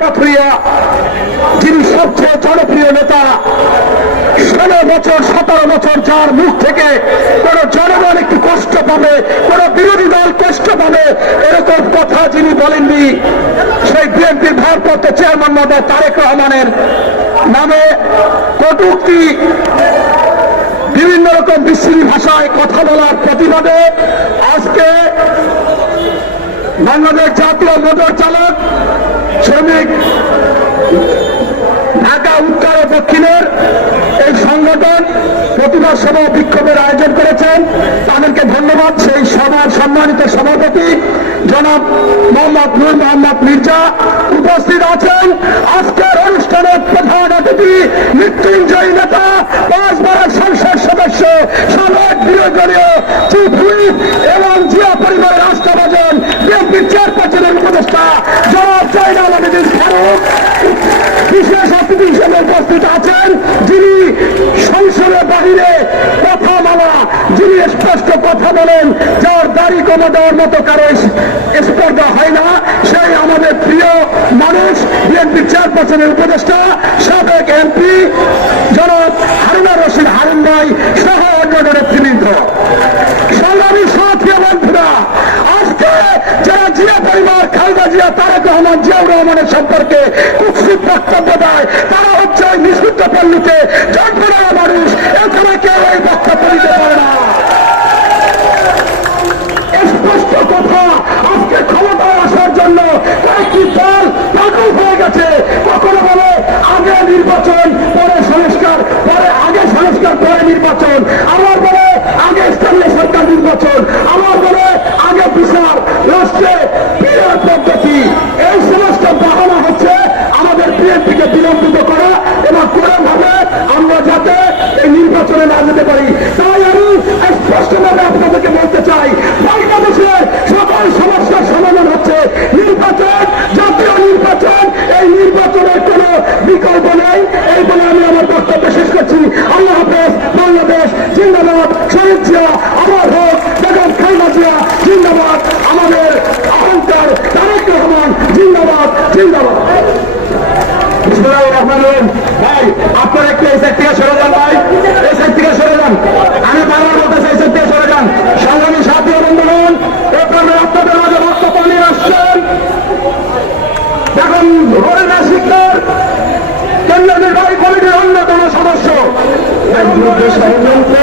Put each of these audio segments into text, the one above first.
পাথুরিয়া যিনি সবচেয়ে জনপ্রিয় নেতা, 16 বছর 17 বছর যার মুখ থেকে কোন জনগণ একটু কষ্ট পাবে, কোন বিরোধী দল কষ্ট পাবে এরকম কথা যিনি বলেননি, সেই বিএনপির ভারপ্রাপ্ত চেয়ারম্যান মহোদয় তারেক রহমানের নামে কটূক্তি, বিভিন্ন রকম বিশ্রী ভাষায় কথা বলার প্রতিবাদে আজকে বাংলাদেশ জাতীয় মোটর চালক শ্রমিক ঢাকা উত্তর ও দক্ষিণের এই সংগঠন প্রতিবাদ সভা বিক্ষোভের আয়োজন করেছেন। তাদেরকে ধন্যবাদ। সেই সভার সম্মানিত সভাপতি জনাব মোহাম্মদ নূর মোহাম্মদ মির্জা উপস্থিত আছেন। আজকের অনুষ্ঠানের প্রধান অতিথি মৃত্যুঞ্জয়ী নেতা, 5 বারের সংসদ সদস্য, সাবেক বিরোধী দলীয় চিফ হুইপ এবং জিয়া পরিবারের রাষ্ট্রভাজন বিএনপির চেয়ারপারসনের উপদেষ্টা জনাব জয়নাল আবেদীন ফারুক বিশেষ অতিথি হিসেবে উপস্থিত আছেন, যিনি সংসদের বাহিরে কথা বলা, যিনি স্পষ্ট কথা বলেন, যার দাড়ি কমা দেওয়ার মতো কারো স্পর্ধা হয় না, সেই আমাদের প্রিয় মানুষ বিএনপির চেয়ারপারসনের উপদেষ্টা সাবেক এমপি জনাব হারুন রশিদ হারুন ভাই সহ অন্যান্য নেতৃবৃন্দ। সংগ্রামী সাথী বন্ধুরা, আজকে যারা জিয়া পরিবার, খালেদা জিয়া, তারেক রহমান, জিয়াউর রহমানের সম্পর্কে কুৎসিত বক্তব্য দেয়, তারা হচ্ছে নিষিদ্ধ পল্লীতে জন্ম নেওয়া মানুষ। এখানে কেউ এই বক্তব্য দিতে পারে না। স্পষ্ট কথা, আজকে ক্ষমতায় আসার জন্য কয়েকটি দল পাগল হয়ে গেছে। কখনো বলে আগে নির্বাচন পরে সংস্কার, পরে আগে সংস্কার পরে নির্বাচন, আবার বলে আগে স্থানীয় সরকার নির্বাচন, আবার বলে আগে বিচার, রাষ্ট্রে পিয়ার পদ্ধতি। এই সমস্ত বাহানা হচ্ছে আমাদের বিএনপিকে বিলম্বিত করা এবং কোনোভাবে আমরা যাতে এই নির্বাচনে না যেতে পারি। তাই আমি স্পষ্টভাবে আপনাদেরকে বলতে চাই, বাংলাদেশের সকল সমস্যার সমাধান হচ্ছে নির্বাচন, জাতীয় নির্বাচন। এই নির্বাচনের কোন বিকল্প নেই। এই বলে আমি আমার বক্তব্য শেষ করছি। আল্লাহ হাফেজ। বাংলাদেশ জিন্দাবাদ। শহীদ জিয়া আমার হোক, বেগম খালেদা জিয়া জিন্দাবাদ। আমাদের অহংকার তারেক রহমান জিন্দাবাদ, জিন্দাবাদ। বিসমিল্লাহির রহমানির রহিম। ভাই আপনারা একটু এই সাইড থেকে সরে যান, ভাই এই সাইড থেকে সরে যান। আমি বারবার বলতেছি এই সাইড থেকে সরে যান। সংগ্রামী সাথী বন্ধুগণ, এখানে আপনাদের মাঝে বক্তব্য নিয়ে আসছেন এখন হরিণা শিকদার, কেন্দ্রীয় নির্বাহী কমিটির অন্যতম সদস্য ষড়যন্ত্র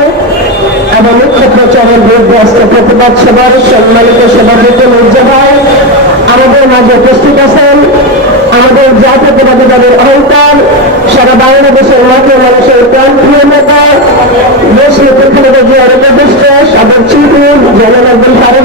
এবং মুখ্য প্রচারের বিরুদ্ধে আজকে প্রতিবাদ সভার সম্মানিত সভাপতি মির্জা ভাই আমাদের মাঝে উপস্থিত আছেন। আমাদের জাতীয়তাবাদী দলের অহংকার, সারা বাংলাদেশের মাঠে মানুষের প্রাণপ্রিয় নেতা, দেশ নেত্রী খালেদা জিয়ার উপদেষ্টা, সাবেক চিফ হুইপ জনাব আবেদীন ফারুক